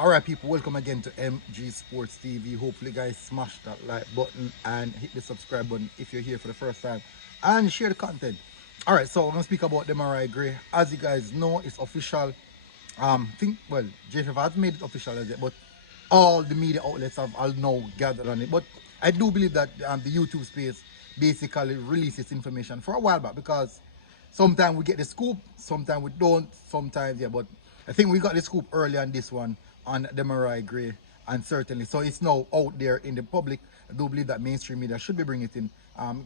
Alright people, welcome again to MG Sports TV. Hopefully guys smash that like button and hit the subscribe button if you're here for the first time and share the content. Alright, so we're gonna speak about Demarai Gray. As you guys know, it's official. JFF hasn't made it official as yet, but all the media outlets have all now gathered on it. But I do believe that the YouTube space basically releases information for a while back, because sometimes we get the scoop, sometimes we don't, sometimes, yeah, but I think we got the scoop early on this one on Demarai Gray, and certainly, so it's now out there in the public. I do believe that mainstream media should be bringing it in,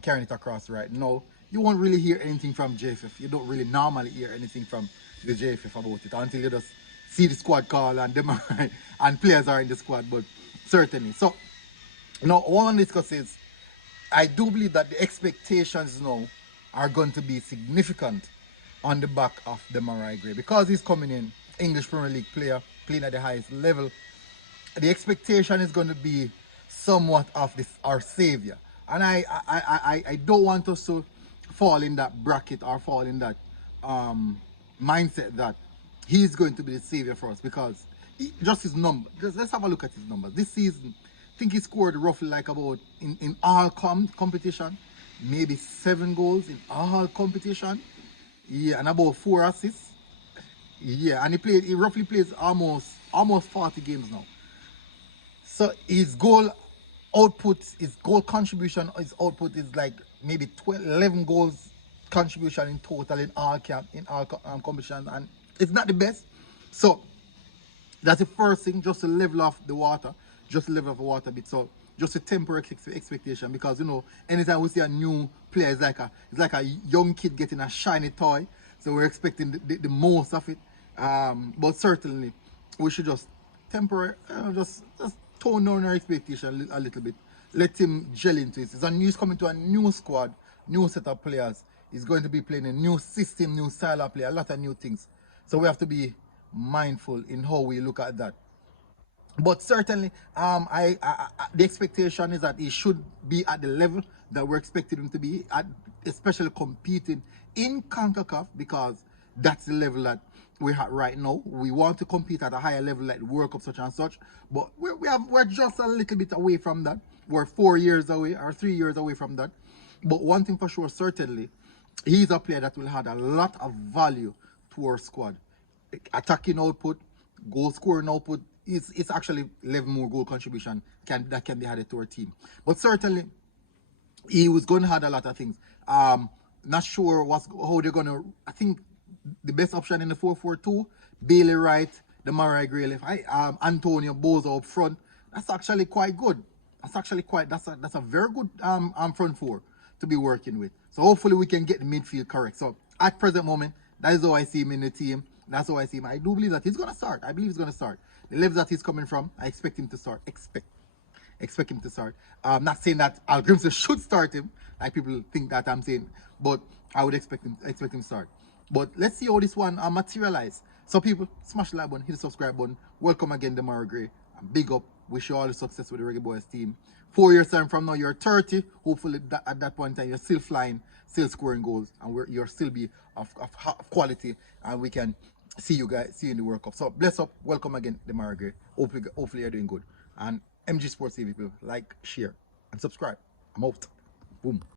carrying it across right now. You won't really hear anything from JFF. You don't really normally hear anything from the JFF about it until you just see the squad call and Demarai and players are in the squad, but certainly. So, now, what I want to discuss is, I do believe that the expectations now are going to be significant on the back of Demarai Gray, because he's coming in, English Premier League player, playing at the highest level. The expectation is going to be somewhat of this our savior, and I don't want us to fall in that bracket or fall in that mindset that he's going to be the savior for us, because just his number. Let's have a look at his numbers this season. I think he scored roughly like about in all competition, maybe 7 goals in all competition. Yeah, and about 4 assists. Yeah, and he roughly plays almost 40 games now. So his goal output, his goal contribution, his output is like maybe 11 goals contribution in total in all competitions, and it's not the best. So that's the first thing, just to level off the water, just to level off the water a bit. So just a temporary expectation, because you know, anytime we see a new player, it's like a young kid getting a shiny toy. So we're expecting the most of it. But certainly we should just just tone down our expectation a little bit. Let him gel into it. He's coming to a new squad, new set of players. He's going to be playing a new system, new style of play, a lot of new things. So we have to be mindful in how we look at that. But certainly, the expectation is that he should be at the level that we're expecting him to be at, especially competing in CONCACAF, because that's the level that we're at right now. We want to compete at a higher level, like the World Cup, such and such. But we're just a little bit away from that. We're 4 years away or 3 years away from that. But one thing for sure, certainly, he's a player that will add a lot of value to our squad. Attacking output, goal scoring output, it's actually 11 more goal contribution that can be added to our team. But certainly, he was going to add a lot of things. Not sure how they're going to. I think the best option in the 4-4-2, Bailey Wright, Demarai Gray left, Antonio Bozo up front. That's actually quite good. That's a very good front four to be working with. So hopefully we can get the midfield correct. So at present moment, that is how I see him in the team. That's how I see him. I do believe that he's going to start. I believe he's going to start. The level that he's coming from, I expect him to start. Expect him to start. Not saying that Al Grimson should start him, like people think that I'm saying, but I would expect him to start. But let's see how this one materialize. So people, smash the like button, hit the subscribe button. Welcome again, Demarai Gray. And big up. Wish you all the success with the Reggae Boys team. 4 years time from now, you're 30. Hopefully at that point in time, you're still flying, still scoring goals, and you're still be of quality, and we can see you in the World Cup. So bless up. Welcome again, Demarai Gray. Hopefully you're doing good. And MG Sports TV people, like, share, and subscribe. I'm out. Boom.